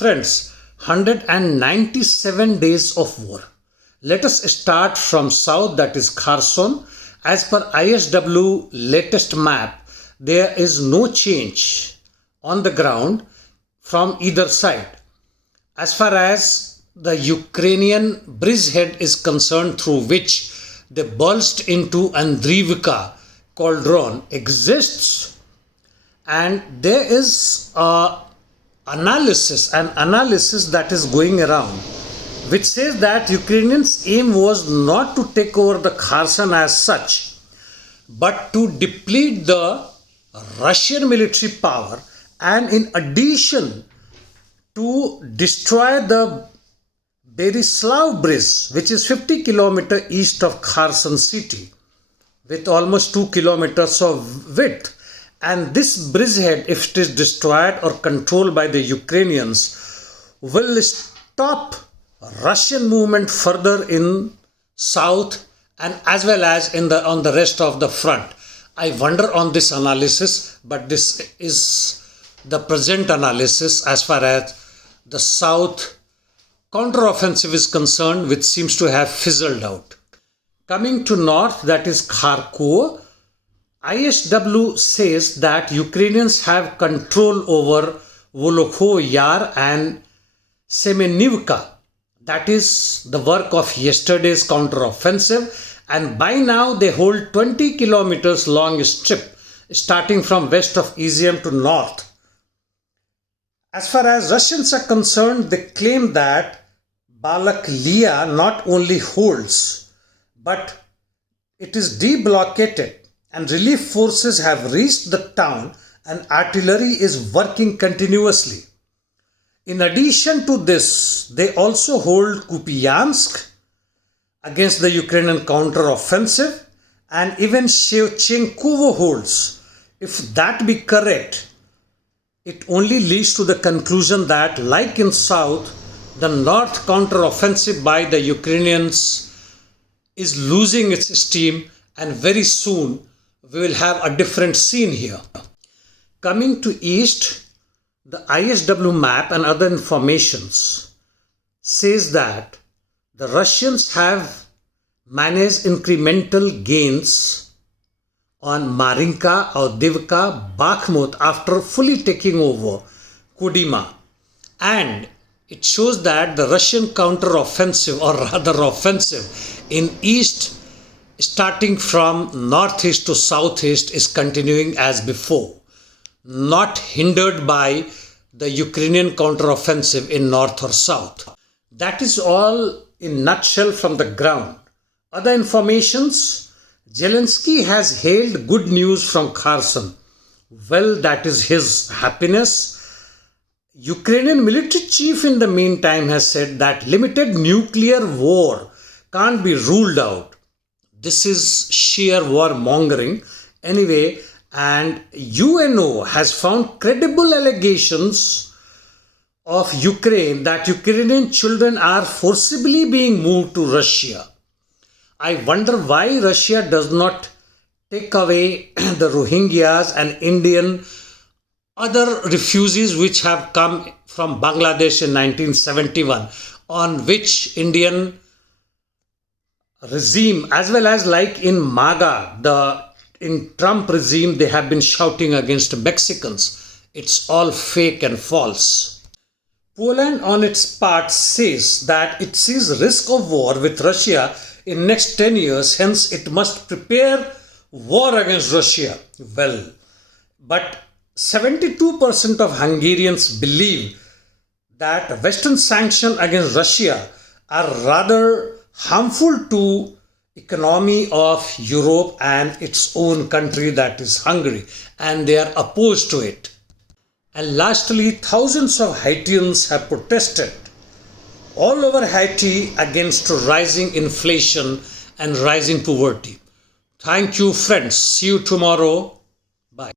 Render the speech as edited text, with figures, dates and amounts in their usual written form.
Friends, 197 days of war. Let us start from south, that is Kherson. As per ISW latest map, there is no change on the ground from either side. As far as the Ukrainian bridgehead is concerned, through which they burst into Andriivka cauldron, exists, and there is an analysis that is going around, which says that Ukrainians' aim was not to take over the Kherson as such, but to deplete the Russian military power, and in addition to destroy the Berislav Bridge, which is 50 kilometers east of Kherson city, with almost 2 kilometers of width. And this bridgehead, if it is destroyed or controlled by the Ukrainians, will stop Russian movement further in south and as well as on the rest of the front. I wonder on this analysis, but this is the present analysis as far as the south counteroffensive is concerned, which seems to have fizzled out. Coming to north, that is Kharkov, ISW says that Ukrainians have control over Volokho Yar and Semenivka. That is the work of yesterday's counteroffensive, and by now they hold 20 kilometers long strip starting from west of Izium to north. As far as Russians are concerned, they claim that Balakleya not only holds, but it is deblockaded, and relief forces have reached the town and artillery is working continuously. In addition to this, they also hold Kupiansk against the Ukrainian counteroffensive, and even Shevchenkovo holds. If that be correct, it only leads to the conclusion that, like in south, the north counteroffensive by the Ukrainians is losing its steam, and very soon we will have a different scene here. Coming to east, the ISW map and other informations says that the Russians have managed incremental gains on Marinka, Avdiivka, Bakhmut after fully taking over Kodyma, and it shows that the Russian counteroffensive, or rather offensive, in east, starting from northeast to southeast, is continuing as before, not hindered by the Ukrainian counteroffensive in north or south. That is all in nutshell from the ground. Other informations: Zelensky has hailed good news from Kherson. Well, that is his happiness. Ukrainian military chief in the meantime has said that limited nuclear war can't be ruled out. This is sheer warmongering anyway, and UNO has found credible allegations of Ukraine that Ukrainian children are forcibly being moved to Russia. I wonder why Russia does not take away the Rohingyas and Indian other refugees which have come from Bangladesh in 1971, on which Indian regime, as well as like in MAGA, in Trump regime, they have been shouting against Mexicans. It's all fake and false. Poland on its part says that it sees risk of war with Russia in next 10 years, hence it must prepare war against Russia. Well, but 72% of Hungarians believe that Western sanctions against Russia are rather harmful to economy of Europe and its own country, that is Hungary, and they are opposed to it. And lastly, thousands of Haitians have protested all over Haiti against rising inflation and rising poverty. Thank you, friends. See you tomorrow.